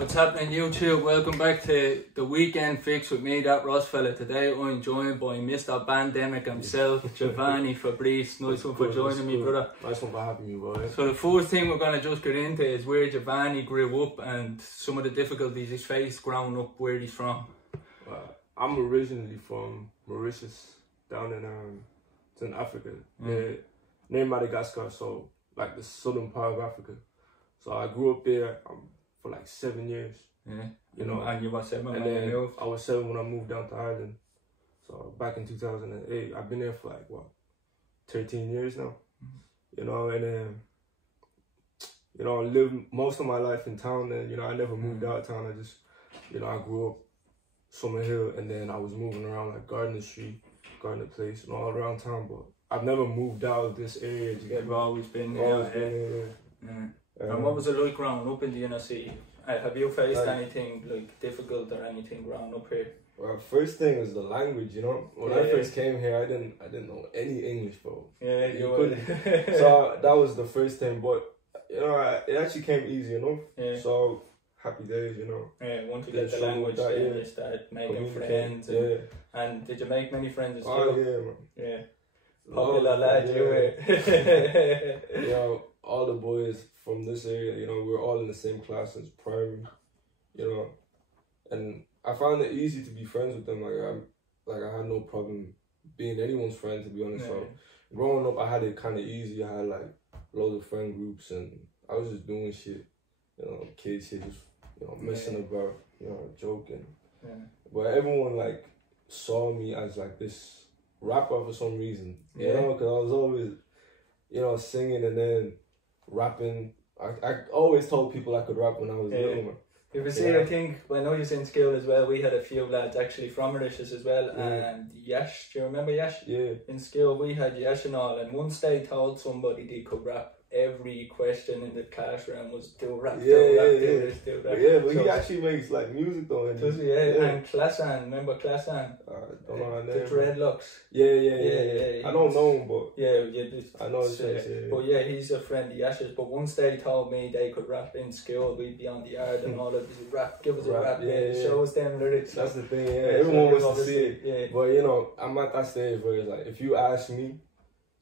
What's happening, YouTube? Welcome back to the Weekend Fix with me, that Ross fella. Today I'm joined by Mr.Bandemic himself, Jovanny Fabrice. Nice one for joining me, brother. Nice one for having me, boy. So the first thing we're going to just get into is where Jovanny grew up and some of the difficulties he's faced growing up, where he's from. I'm originally from Mauritius, down in Africa, near Madagascar, so like the southern part of Africa. So I grew up there for like 7 years. Yeah. You know, and you were 7 and when then you moved? I was 7 when I moved down to Ireland. So back in 2008, I've been there for like, what, 13 years now. You know, and you know, I lived most of my life in town, and you know, I never moved out of town. I just, you know, I grew up Summer Hill, and then I was moving around like Gardner Street, Gardner Place, and all around town, but I've never moved out of this area. You've always been there. Always been here. Yeah. And what was it like growing up in the inner city? Have you faced anything like difficult or anything growing up here? Well, first thing is the language, you know. When I first came here, I didn't know any English, bro. Yeah, you couldn't. So that was the first thing, but you know, it actually came easy enough. Yeah. So happy days, you know. Yeah, once you get the language, then you start making friends. And did you make many friends as well? Oh yeah, man. Yeah. Popular lad, you were. You know, all the boys from this area, you know, we're all in the same class since primary, you know, and I found it easy to be friends with them. Like I had no problem being anyone's friend, to be honest. So growing up, I had it kind of easy. I had like loads of friend groups, and I was just doing shit, you know, kids here just, you know, messing about, you know, joking. Yeah. But everyone like saw me as like this rapper for some reason, you know, because I was always, you know, singing and then rapping. I always told people I could rap when I was little, man. You can see, I think, when I was in school as well, we had a few lads actually from Mauritius as well, and Yash, do you remember Yash? Yeah. In school we had Yash and all, and once they told somebody they could rap, every question in the classroom was do rap, do this, do that. Yeah, but so, he actually makes like music though. And and Klassan, remember Klassan? Don't know her name. The dreadlocks. Yeah. I don't know him, but I know his face. But yeah, he's a friend of Yash's. But once they told me they could rap in school, we'd be on the yard and all of this rap, give us a rap, show us them lyrics. That's the thing, everyone wants to see it. Yeah. But you know, I'm at that stage where it's like, if you ask me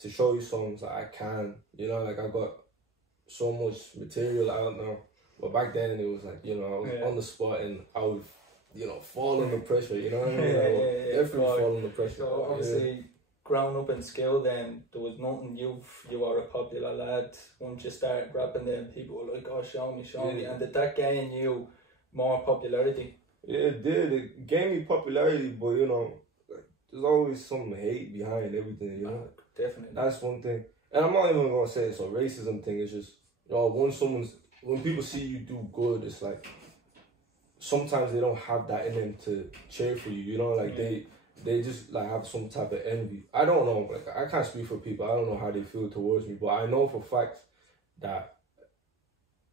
to show you songs, like, I can, you know, like I got so much material out now. But back then it was like, you know, I was on the spot and I would, you know, fall under pressure, you know what I mean? Definitely fall under pressure. So obviously, growing up in school then, there was nothing, you were a popular lad. Once you started rapping then, people were like, oh, show me. And did that gain you more popularity? Yeah, it did. It gave me popularity, but you know, like, there's always some hate behind everything, you know? Definitely. That's one thing. And I'm not even gonna say it's a racism thing, it's just, you know, when people see you do good, it's like sometimes they don't have that in them to cheer for you, you know, like they just like have some type of envy. I don't know, like I can't speak for people, I don't know how they feel towards me, but I know for facts that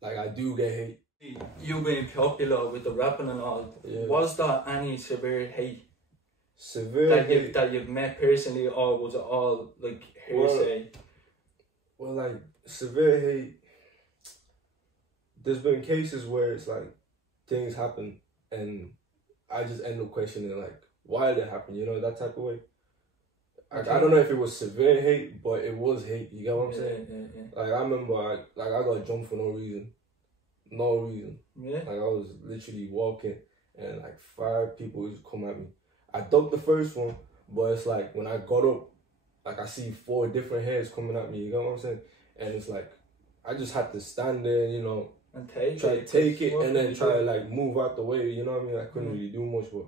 like I do get hate. You being popular with the rapping and all, was there any severe hate? That you've met personally, or was it all like hearsay? Well, like severe hate, there's been cases where it's like things happen and I just end up questioning like why did it happen, you know, that type of way. I don't know if it was severe hate, but it was hate, you get what I'm saying? Like I remember I got jumped for no reason. Yeah. Like I was literally walking and like 5 people just come at me. I ducked the first one, but it's like when I got up, like I see 4 different heads coming at me, you know what I'm saying? And it's like, I just had to stand there, you know, and try to take it and then try to like move out the way, you know what I mean? I couldn't really do much, but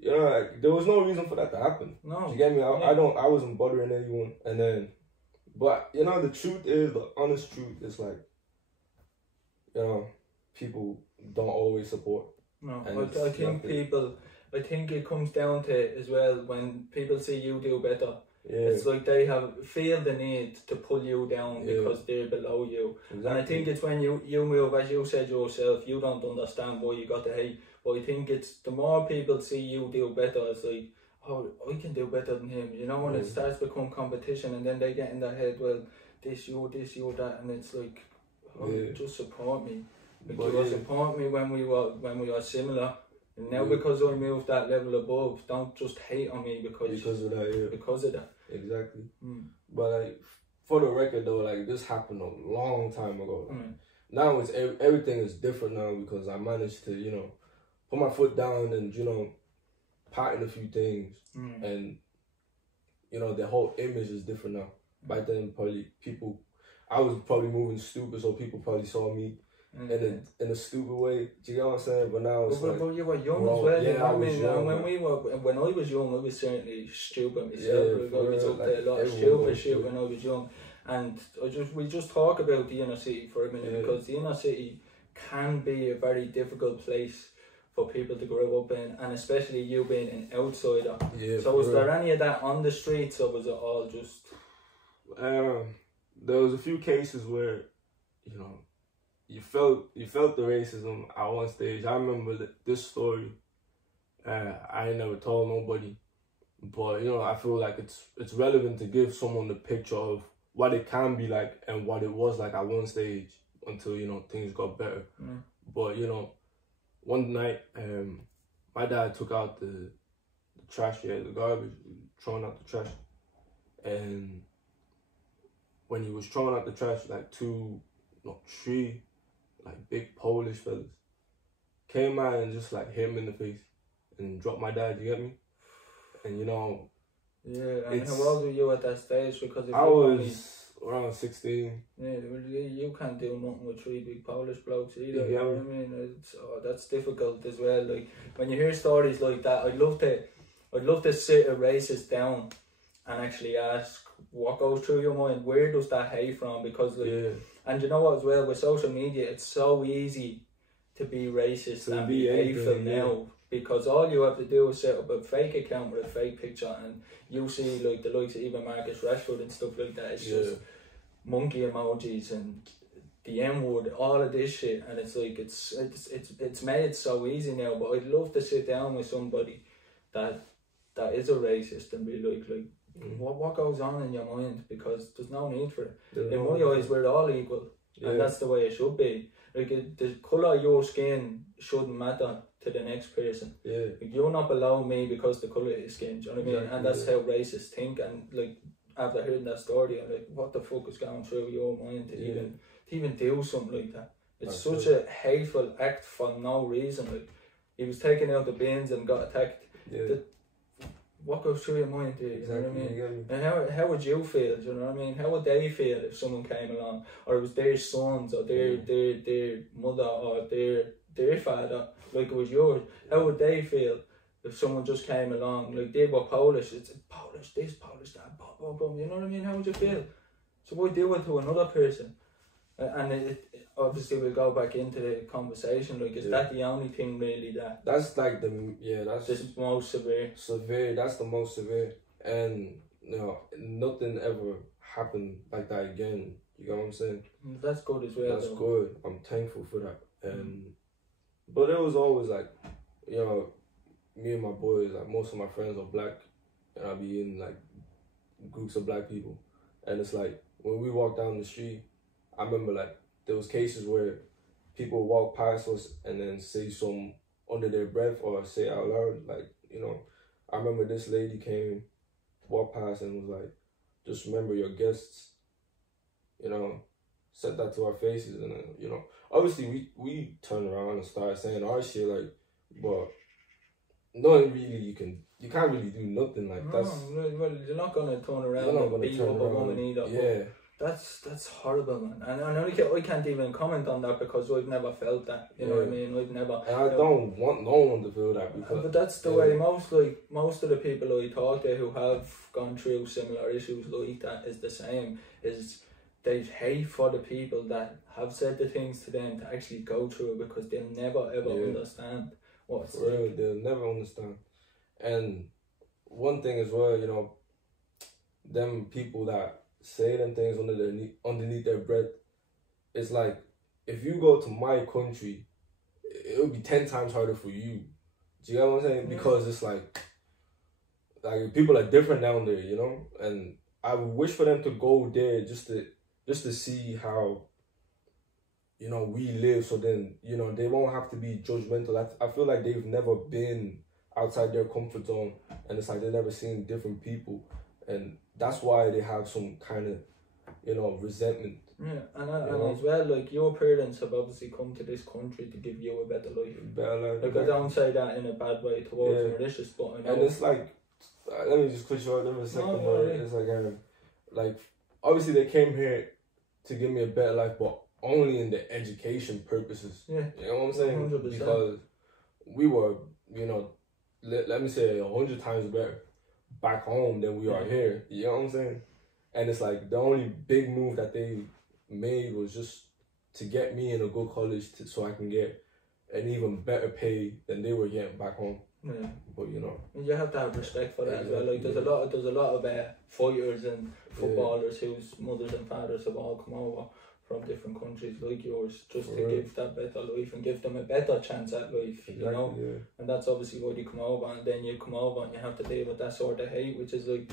you know, like there was no reason for that to happen. No. You get me? I wasn't bothering anyone. And then, but you know, the truth is, the honest truth is like, you know, people don't always support. No, I think it comes down to as well, when people see you do better, it's like they feel the need to pull you down because they're below you. Exactly. And I think it's when you move, as you said yourself, you don't understand why you got the hate. But I think it's the more people see you do better, it's like, oh, I can do better than him, you know, when it starts to become competition, and then they get in their head, well, this you, that, and it's like, oh, just support me. Like, you were supporting me when we were similar. And now because I moved that level above, don't just hate on me because of that, yeah. Because of that. Exactly. But like, for the record though, like, this happened a long time ago. Now it's everything is different now because I managed to, you know, put my foot down and, you know, patent a few things. And, you know, the whole image is different now. Back then, I was probably moving stupid, so people probably saw me in a stupid way. Do you get what I'm saying? But now it's but you were young as well. Yeah, I was young. When I was young, I was certainly stupid myself. I was up to a lot of stupid shit when I was young. And we just talk about the inner city for a minute because the inner city can be a very difficult place for people to grow up in, and especially you being an outsider. Yeah, so was there any of that on the streets, or was it all just? There was a few cases where, you know, you felt the racism at one stage. I remember this story. I ain't never told nobody, but you know, I feel like it's relevant to give someone the picture of what it can be like and what it was like at one stage until, you know, things got better. But you know, one night, my dad took out the trash, the garbage, throwing out the trash, and when he was throwing out the trash, like three, like big Polish fellas came out and just like hit him in the face and dropped my dad. You get me? And you know. Yeah, and how old were you at that stage? Because if I was around 16. Yeah, you can't do nothing with three big Polish blokes either. You know what I mean? That's difficult as well. Like, when you hear stories like that, I'd love to sit a racist down and actually ask what goes through your mind. Where does that hate from? Because and you know what as well, with social media, it's so easy to be racist and be hateful now. Because all you have to do is set up a fake account with a fake picture, and you see like the likes of even Marcus Rashford and stuff like that. It's just monkey emojis and the M word, all of this shit, and it's like it's made so easy now. But I'd love to sit down with somebody that is a racist and be like what goes on in your mind, because there's no need for it. In my eyes, we're all equal, and that's the way it should be. Like, the colour of your skin shouldn't matter to the next person. Like, you're not below me because the colour of your skin, do you know what I mean? And that's how racists think. And like, after hearing that story, I'm like, what the fuck is going through your mind to even do something like that? It's such a hateful act for no reason. Like, he was taking out the bins and got attacked. What goes through your mind, do you know what I mean? And how would you feel, do you know what I mean? How would they feel if someone came along, or it was their sons, or their mother, or their father, like it was yours? How would they feel if someone just came along, like they were Polish, it's Polish this, Polish that, boom, boom, you know what I mean? How would you feel? So why do it to another person? And it obviously we'll go back into the conversation, like, is that the only thing really that's like that's the most severe? That's the most severe. And you know, nothing ever happened like that again. You know what I'm saying? That's good as well. That's good. I'm thankful for that. But it was always like, you know, me and my boys, like most of my friends are black, and I'll be in like groups of black people, and it's like when we walk down the street, I remember like there was cases where people walk past us and then say some under their breath or say out loud, like, you know, I remember this lady came, walked past and was like, just remember your guests, you know, said that to our faces. And then, you know, obviously we turn around and start saying our shit, like, but nothing really you can't really do nothing like that. Well, you're not gonna turn around and beat up a woman either. Yeah. That's horrible, man. And I can't even comment on that because I've never felt that. You know what I mean? I've never. And I don't want no one to feel that, because. But that's the way most of the people I talk to who have gone through similar issues like that is the same. Is they hate for the people that have said the things to them to actually go through it, because they'll never ever understand what it's like. Really, they'll never understand. And one thing as well, you know, them people that say them things underneath their breath, it's like, if you go to my country, it'll be 10 times harder for you. Do you get what I'm saying? Because it's like people are different down there, you know? And I wish for them to go there just to see how you know, we live, so then, you know, they won't have to be judgmental. I feel like they've never been outside their comfort zone, and it's like they've never seen different people, and that's why they have some kind of, you know, resentment. Yeah, and as well, like, your parents have obviously come to this country to give you a better life. Like, I don't say that in a bad way towards Mauritius, but I know. And it's like, let me just cut you out there for a second. It's like, obviously they came here to give me a better life, but only in the education purposes. Yeah. You know what I'm saying? 100%. Because we were, you know, let me say 100 times better back home than we are here. You know what I'm saying? And it's like the only big move that they made was just to get me in a good college so I can get an even better pay than they were getting back home. Yeah. But you know, you have to have respect for that as well. Like, there's a lot of fighters and footballers whose mothers and fathers have all come over from different countries like yours, just to give that better life and give them a better chance at life. Exactly, you know, and that's obviously why you come over, and then you come over and you have to deal with that sort of hate, which is like,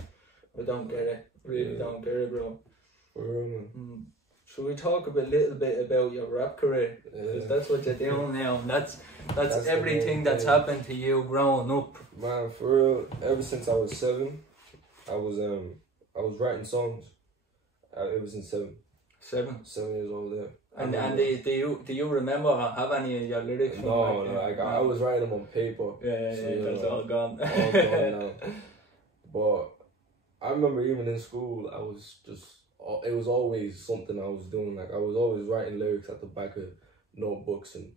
I don't get it, really don't get it, bro. For real, man. Should we talk a little bit about your rap career? Because that's what you're doing now. That's everything that's happened to you growing up. Man, for real, ever since I was 7, I was writing songs. Ever since 7. 7 years old, yeah. And do you remember or have any of your lyrics? No, like I was writing them on paper. That's all gone. All gone now. But I remember even in school, it was always something I was doing. Like, I was always writing lyrics at the back of notebooks and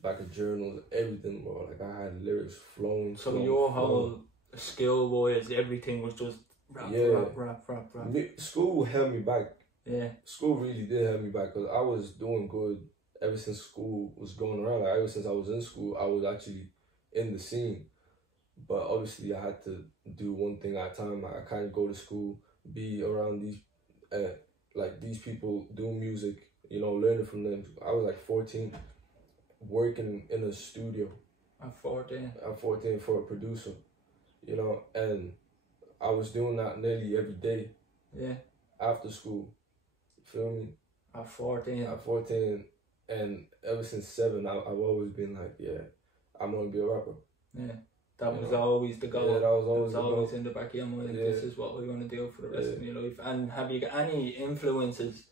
back of journals, everything, bro. Like, I had lyrics flowing. So your whole skill was, everything was just rap. School held me back. Yeah. School really did help me back, because I was doing good ever since school was going around. Like, ever since I was in school, I was actually in the scene. But obviously, I had to do one thing at a time. Like, I can't go to school, be around these people doing music, you know, learning from them. I was like 14, working in a studio. At 14? At 14 for a producer, you know, and I was doing that nearly every day. Yeah. After school. Feel me? At 14? At 14, and ever since 7, I've always been like, yeah, I'm gonna be a rapper. Yeah. That was always the goal. Yeah, that was always in the back of your mind. Yeah. This is what we want to do for the rest of your life. And have you got any influences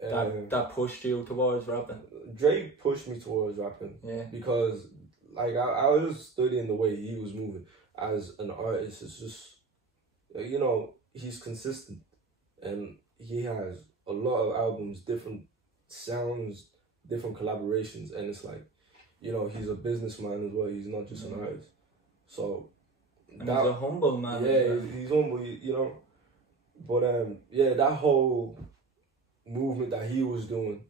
that pushed you towards rapping? Drake pushed me towards rapping. Yeah. Because, like, I was studying the way he was moving as an artist. It's just, you know, he's consistent, and he has a lot of albums, different sounds, different collaborations, and it's like, you know, he's a businessman as well. He's not just an artist. So, and he's a humble man. Yeah, he's humble, you know. But that whole movement that he was doing,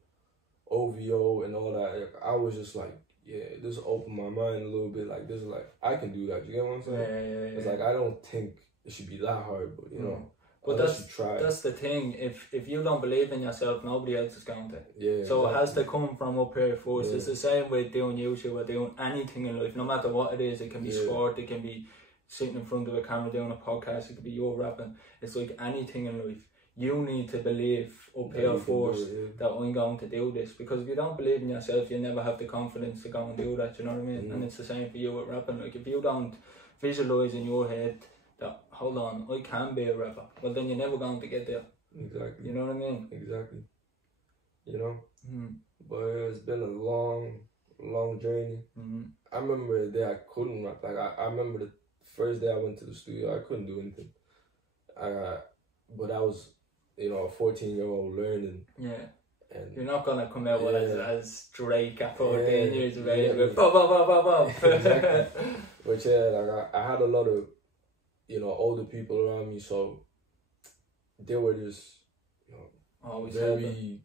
OVO and all that, I was just like, yeah, this opened my mind a little bit. Like, this is like, I can do that. You get what I'm saying? Yeah. It's like, I don't think it should be that hard, but you know. But that's the thing. If you don't believe in yourself, nobody else is going to. Yeah. So it has to come from up here first. It's the same with doing YouTube or doing anything in life, no matter what it is. It can be sport, it can be sitting in front of a camera doing a podcast, it could be your rapping. It's like anything in life. You need to believe up here first that I'm going to do this. Because if you don't believe in yourself, you never have the confidence to go and do that, you know what I mean? And it's the same for you with rapping. Like, if you don't visualise in your head that, hold on, I can be a rapper, well, then you're never going to get there. Exactly. You know what I mean? Exactly. You know? But it's been a long journey. I remember the day I couldn't rap. Like, I remember the first day I went to the studio, I couldn't do anything. But I was, you know, a 14-year-old learning. Yeah. And you're not gonna come out as Drake at 14 years of age with bob. Exactly. But like I had a lot of, you know, older people around me, so they were just, you know, always very,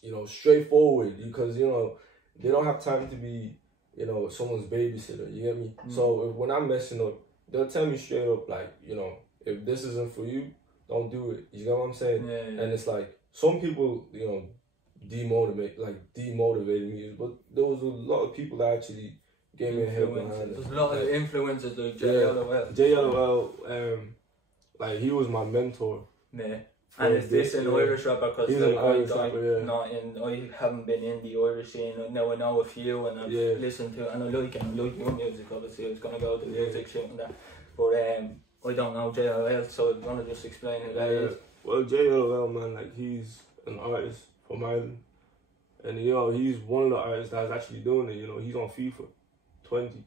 you know, straightforward, because, you know, they don't have time to be, you know, someone's babysitter. You get me? So when I'm messing up, they'll tell me straight up, like, you know, if this isn't for you, don't do it. You get what I'm saying? Yeah. And it's like, some people, you know, demotivated me, but there was a lot of people that actually gave me a help behind it. There's a lot of influences, like JLOL. JLOL, like, he was my mentor. Yeah. And is this an Irish rapper? Because he's an Irish rapper, I haven't been in the Irish scene. Now I know a few, and I've listened to, and I like your music. Obviously, I was gonna go to the music shoot and that, but I don't know JLL, so I'm gonna just explain who that is. Well, JLL, man, like he's an artist from Ireland, and he's one of the artists that's actually doing it. He's on FIFA 20.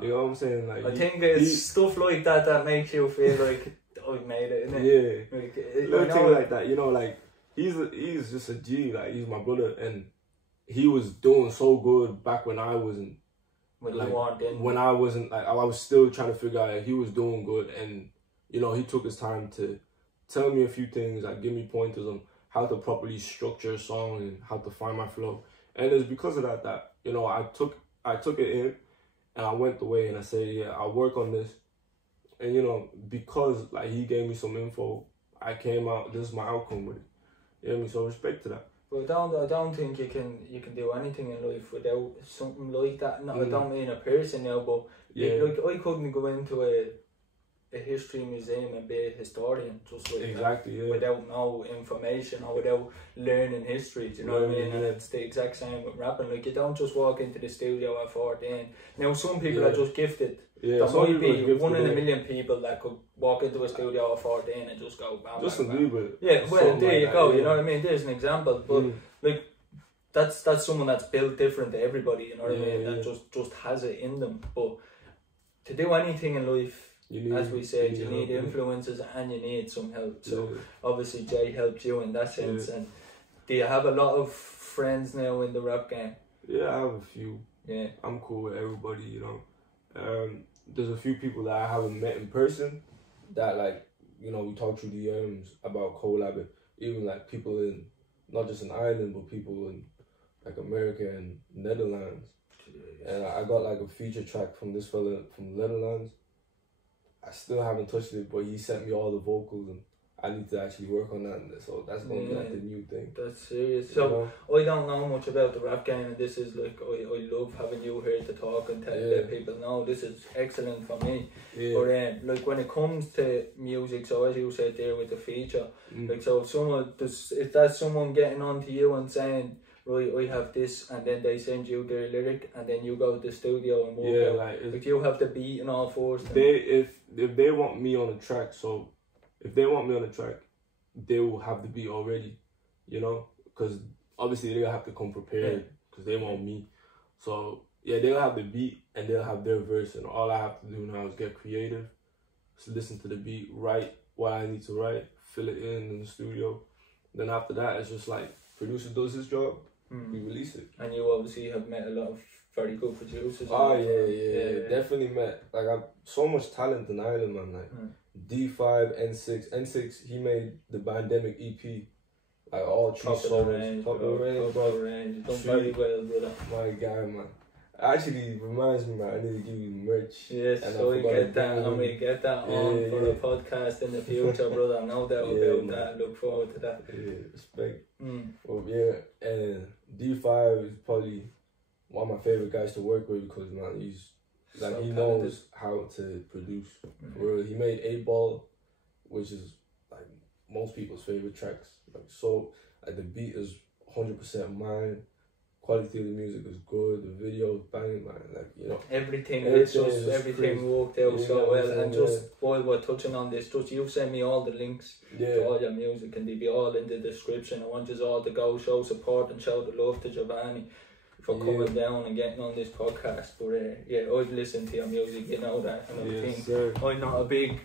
You know what I'm saying? Like I think it's stuff like that makes you feel like I've made it, innit? Yeah. Like, little thing like that, like he's just a G, like he's my brother, and he was doing so good back when I wasn't. When I wasn't, like, I was still trying to figure out, he was doing good, and he took his time to tell me a few things, like give me pointers on how to properly structure a song and how to find my flow. And it's because of that I took it in, and I went away and I said, yeah, I'll work on this. And because like he gave me some info, I came out, this is my outcome with it. You know what I mean? So respect to that. But I don't think you can do anything in life without something like that. No, I don't mean a person now, but like I couldn't go into a history museum and be a historian just like that, without no information or without learning history. Do you know what I mean? And it's the exact same with rapping. Like you don't just walk into the studio at 14. Now some people are just gifted. There might be 1 in a million people that could walk into a studio at 14 and just go bam, just bam, a little bit. Yeah, well there you go. You know what I mean? There's an example, but like that's someone that's built different to everybody. You know what I mean? That just has it in them. But to do anything in life, as we said, you need influences and you need some help. So obviously Jay helped you in that sense. And do you have a lot of friends now in the rap game? Yeah, I have a few. Yeah, I'm cool with everybody. There's a few people that I haven't met in person that we talk through DMs about collabing. Even like people in, not just in Ireland, but people in like America and Netherlands. And I got like a feature track from this fella from Netherlands. I still haven't touched it, but he sent me all the vocals, and I need to actually work on that. So that's going to be like the new thing. That's serious. So I don't know much about the rap game, and this is like, I love having you here to talk and let people know. This is excellent for me. But like when it comes to music, so as you said there with the feature, like so if that's someone getting on to you and saying, right, I have this, and then they send you their lyric, and then you go to the studio and work out. Like you have the beat and all first. If they want me on a track, they will have the beat already, because obviously they'll have to come prepared because they want me. So they'll have the beat and they'll have their verse, and all I have to do now is get creative, just listen to the beat, write what I need to write, fill it in the studio. Then after that, it's just like producer does his job. We release it. And you obviously have met a lot of very good producers. Definitely met. Like I've so much talent in Ireland, man. Like D5, N6, he made the Bandemic EP. Like all 3 songs. Top of the range. Done very well, brother. My guy, man. Actually reminds me, man, I need to give you merch. Yes, so we get that on for a podcast in the future, brother. No doubt about that. Look forward to that. Respect. Well, and D5 is probably one of my favorite guys to work with because, man, he's like so he knows how to produce. He made 8 Ball, which is like most people's favorite tracks. Like the beat is 100% mine. Quality of the music is good, the video is banging, man. Everything worked out so well. And just while we're touching on this, just you send me all the links to all your music, and they'll be all in the description. I want you all to go show support and show the love to Jovanny for coming down and getting on this podcast. But I've listened to your music, you know that. And I'm not a big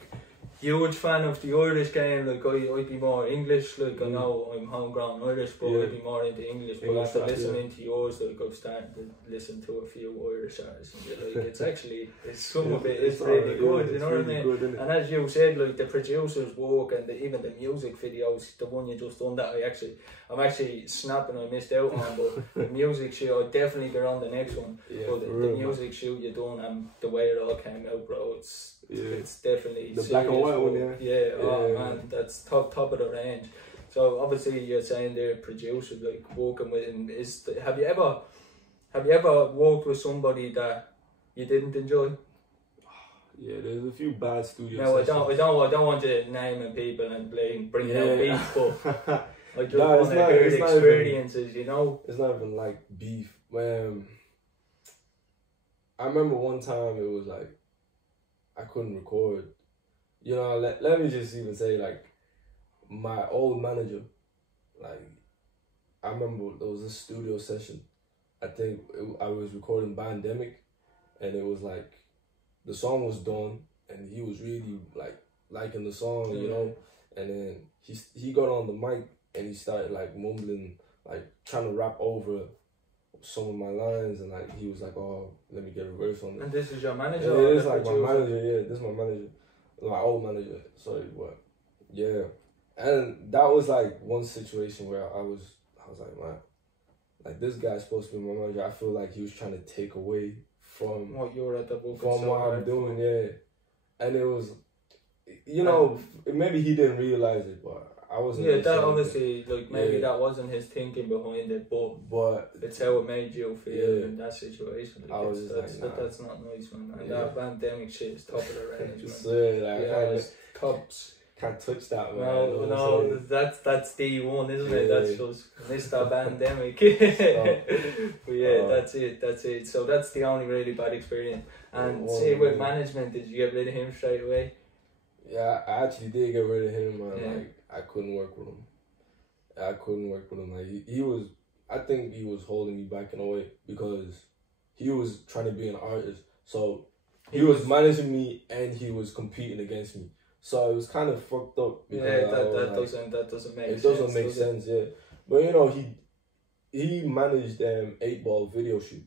huge fan of the Irish game. Like I'd be more English. Like I know I'm homegrown Irish, but I'd be more into English. But after listening to yours, like I've started to listen to a few Irish artists, and it's some of it is really good. You know what I mean? And as you said, like the producers' work and even the music videos, the one you just done that I'm actually snapping. I missed out on, but the music shoot I'll definitely get on the next one. But the music shoot you done and the way it all came out, bro, it's definitely the black and white one, man, that's top of the range. So obviously you're saying they're producers, like working with him. Have you ever worked with somebody that you didn't enjoy? Yeah, there's a few bad studios. No, I don't want to name people and bring out beef, but I just want to hear the experiences, you know. It's not even like beef. I remember one time it was like I couldn't record. You know, let me just even say, like, my old manager, like, I remember there was a studio session. I think I was recording Bandemic, and it was like the song was done, and he was really like liking the song, you know. And then he got on the mic and he started like mumbling, like trying to rap over some of my lines, and like he was like, "Oh, let me get a verse on it." And this is your manager? Yeah, it's like my manager. Yeah, this is my manager, my old manager. Sorry, but yeah, and that was like one situation where I was like, man, like this guy's supposed to be my manager. I feel like he was trying to take away from what you're at the book, from what I'm doing. Yeah, and it was, you know, maybe he didn't realize it, but I wasn't. Yeah, that obviously, like, maybe that wasn't his thinking behind it, but it's how it made you feel in that situation. Like, I was just that's not nice, man. And that Bandemic shit is top of the range, man. Tops. Can't touch that, man. No, that's D1, isn't it? That's just Mr.Bandemic. But yeah, that's it. So that's the only really bad experience. And say with management, did you get rid of him straight away? Yeah, I actually did get rid of him, man. Yeah. Like, I couldn't work with him. Like, he was, I think he was holding me back in a way because he was trying to be an artist. So he was managing me and he was competing against me. So it was kind of fucked up. Yeah, that doesn't make sense. It doesn't make sense, yeah. But you know, he managed 8 Ball video shoot,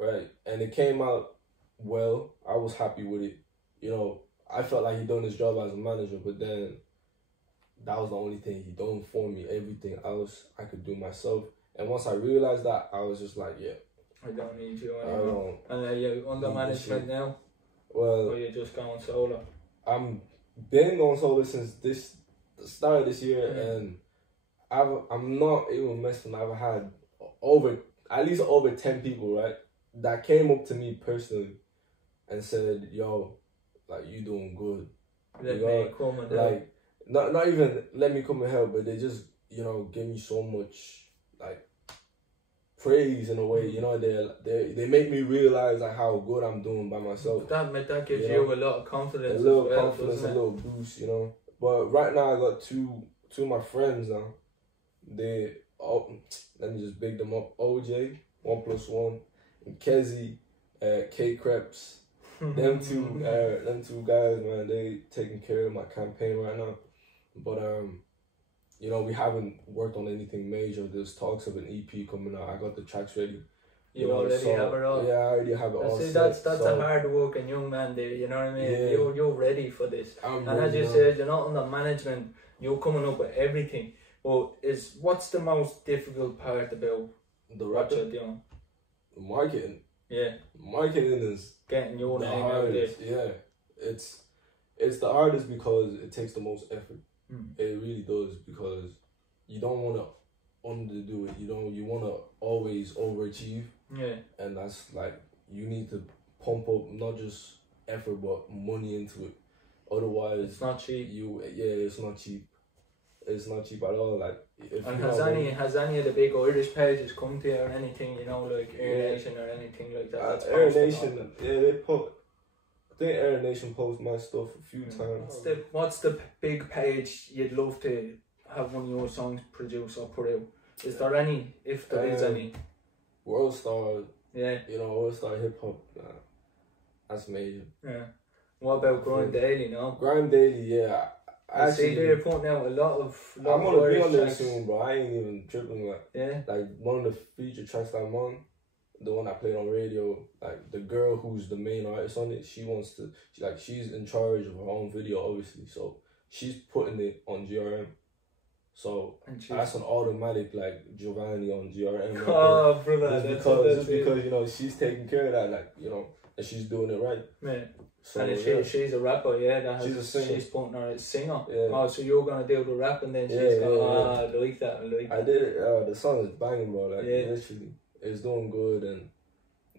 right? And it came out well. I was happy with it. You know, I felt like he done his job as a manager, but then that was the only thing he done for me. Everything else I could do myself. And once I realized that, I was just like, yeah, I don't need you anymore. And are you under management now? Well, or you're just going solo? I'm been going solo since the start of this year, and I'm not even messing. I've had at least over 10 people, right, that came up to me personally and said, "Yo, like, you doing good. Let me come and help." Like, not even let me come and help, but they just, you know, give me so much like praise in a way. You know, they make me realize like how good I'm doing by myself. That gives you a lot of confidence. A little confidence, a little boost, you know. But right now I got two of my friends now. Let me just big them up. OJ, 1+1, and Kezi, K Creps. them two guys, man, they taking care of my campaign right now. But you know, we haven't worked on anything major. There's talks of an EP coming out. I got the tracks ready. You already have it all? Yeah, I already have it all. See, that's a hard working young man there, you know what I mean? Yeah. You're ready for this. And as you said, you're not under management, you're coming up with everything. Well, what's the most difficult part about what you're doing? Marketing. Yeah. Marketing is getting your name out there. Yeah. It's the hardest because it takes the most effort. It really does, because you don't want to underdo it. You want to always overachieve. Yeah. And that's like, you need to pump up not just effort but money into it. Otherwise, it's not cheap. It's not cheap. It's not cheap at all. Like, and has any of the big Irish pages come to you or anything? You know, like Air Nation or anything like that? Air Nation, they put. I think Air Nation post my stuff a few times. What's the big page you'd love to have one of your songs produced or put out? Is there any? If there is any. World Star. Yeah. You know, World Star Hip Hop. That's major. Yeah. What about Grime Daily? No. Grime Daily, yeah. I see they're putting out a lot of. I'm gonna be on there soon, bro. I ain't even tripping. Like, yeah. Like, one of the feature tracks that I'm on, the one I played on radio, like, the girl who's the main artist on it, she's in charge of her own video, obviously. So she's putting it on GRM. So that's an automatic, like, Jovanny on GRM. Oh, brother, just because, you know, she's taking care of that, like, you know, and she's doing it right. Yeah. So, and she's a rapper, yeah. She's a singer. She's putting her as a singer. Yeah. Oh, so you're gonna do the rap and then she's going, I like that. I did it. The song is banging, bro. Like, literally, it's doing good, and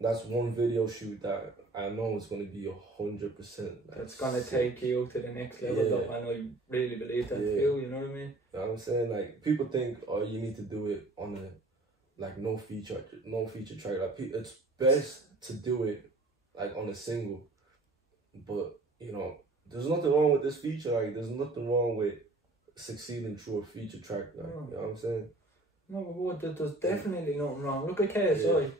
that's one video shoot that I know is going to be 100%. It's going to take you to the next level, though, and I really believe that too, you know what I mean? You know what I'm saying? Like, people think, oh, you need to do it on a, like, no feature track. Like, it's best to do it, like, on a single. But, you know, there's nothing wrong with this feature. Like, there's nothing wrong with succeeding through a feature track. Like, you know what I'm saying? No, but there's definitely nothing wrong. Look at KSI.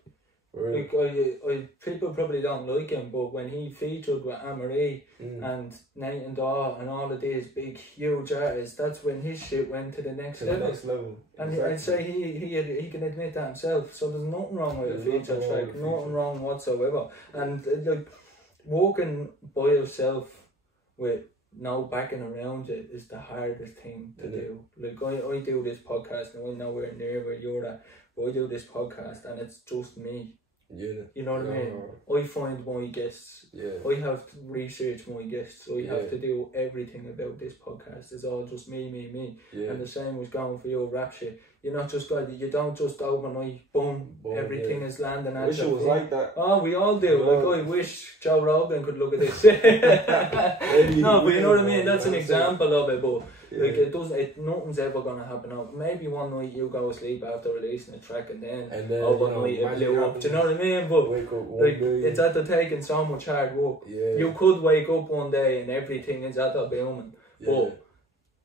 Like, people probably don't like him, but when he featured with Amarie and Nathan Daw and all of these big, huge artists, that's when his shit went to the next level. And I'd say he can admit that himself. So there's nothing wrong with a feature track, nothing wrong whatsoever. And like, walking by yourself with no backing around you is the hardest thing to do. Like, I do this podcast, and I know we're near where you're at, but I do this podcast and it's just me. Yeah. You know what I mean? I find my guests. Yeah. I have to research my guests. I have to do everything about this podcast. It's all just me. Yeah. And the same was going for your rap shit. You're not just like, you don't just overnight, boom, everything is landing. I wish it was like that. Oh, we all do. Like, I wish Joe Rogan could look at this. No, but you know what I mean? That's an example of it, but like, nothing's ever gonna happen. Maybe one night you go to sleep after releasing a track, and then overnight it blew up. Do you know what I mean? But like, it's at the taking so much hard work. Yeah. You could wake up one day and everything is at the booming, but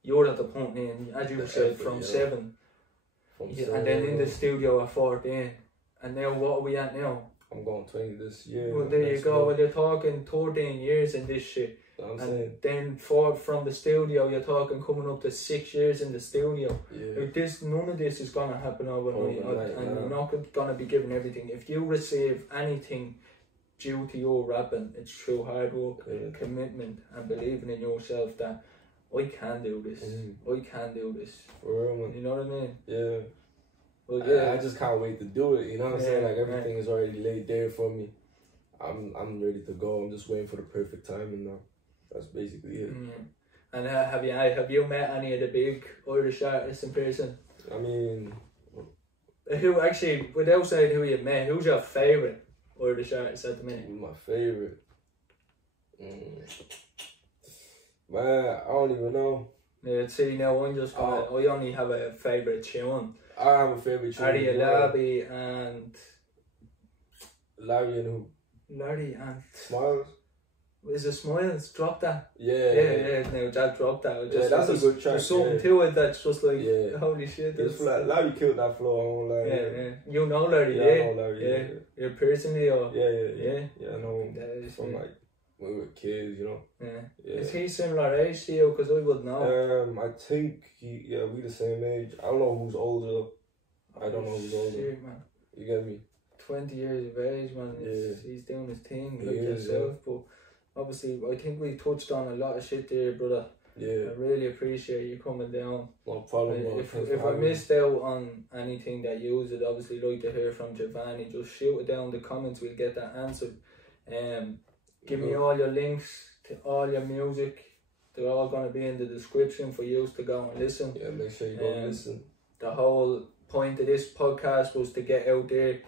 you're at the point in, as you said, from 7. And then in the studio at 14, and now what are we at now? I'm going 20 this year. Well, there you go. Well, you're talking 13 years in this shit. Then from the studio, you're talking coming up to 6 years in the studio. Yeah. Like this, none of this is gonna happen overnight, and you're not gonna be given everything. If you receive anything due to your rapping, it's through hard work, commitment, and believing in yourself that I can do this. I can do this. For real, man. You know what I mean? Yeah. Well, I just can't wait to do it. You know what I'm saying? Like, everything is already laid there for me. I'm ready to go. I'm just waiting for the perfect timing now. That's basically it. And have you met any of the big Irish artists in person? I mean, who actually, without saying who you've met, who's your favourite Irish artist at the minute? My favourite. Man, I don't even know. Yeah, see, now I'm just gonna, I only have a favourite tune. I have a favourite tune. Larry and Larry and who? Larry and Smiles. Is it Smiles? Drop that. Yeah. No, that dropped that. Just, that's a good track. There's something to it that's just like, holy shit. Larry killed that flow. I won't lie. Yeah. You know Larry, I know Larry. You personally, or? Yeah, I know him from like when we were kids, you know. Yeah. Is he similar age to you? Because I would know. I think we the same age. I don't know who's older. I don't know who's older. Shit, man. You get me? 20 years of age, man. He's doing his thing like yourself, but obviously I think we touched on a lot of shit there, brother. I really appreciate you coming down. No problem, bro. If I missed out on anything that you would obviously like to hear from Jovanny, just shoot it down in the comments, we'll get that answered. Give me all your links to all your music. They're all going to be in the description for you to go and listen. Yeah, make sure you go and listen. The whole point of this podcast was to get out there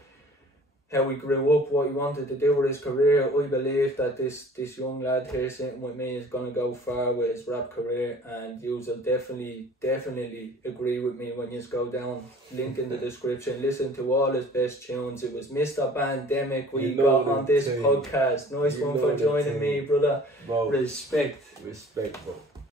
how he grew up, what he wanted to do with his career. I believe that this young lad here sitting with me is going to go far with his rap career, and you will definitely agree with me when you go down, link in the description, listen to all his best tunes. It was Mr.Bandemic we got on this podcast. Nice one for joining me, brother. Bro, respect, bro.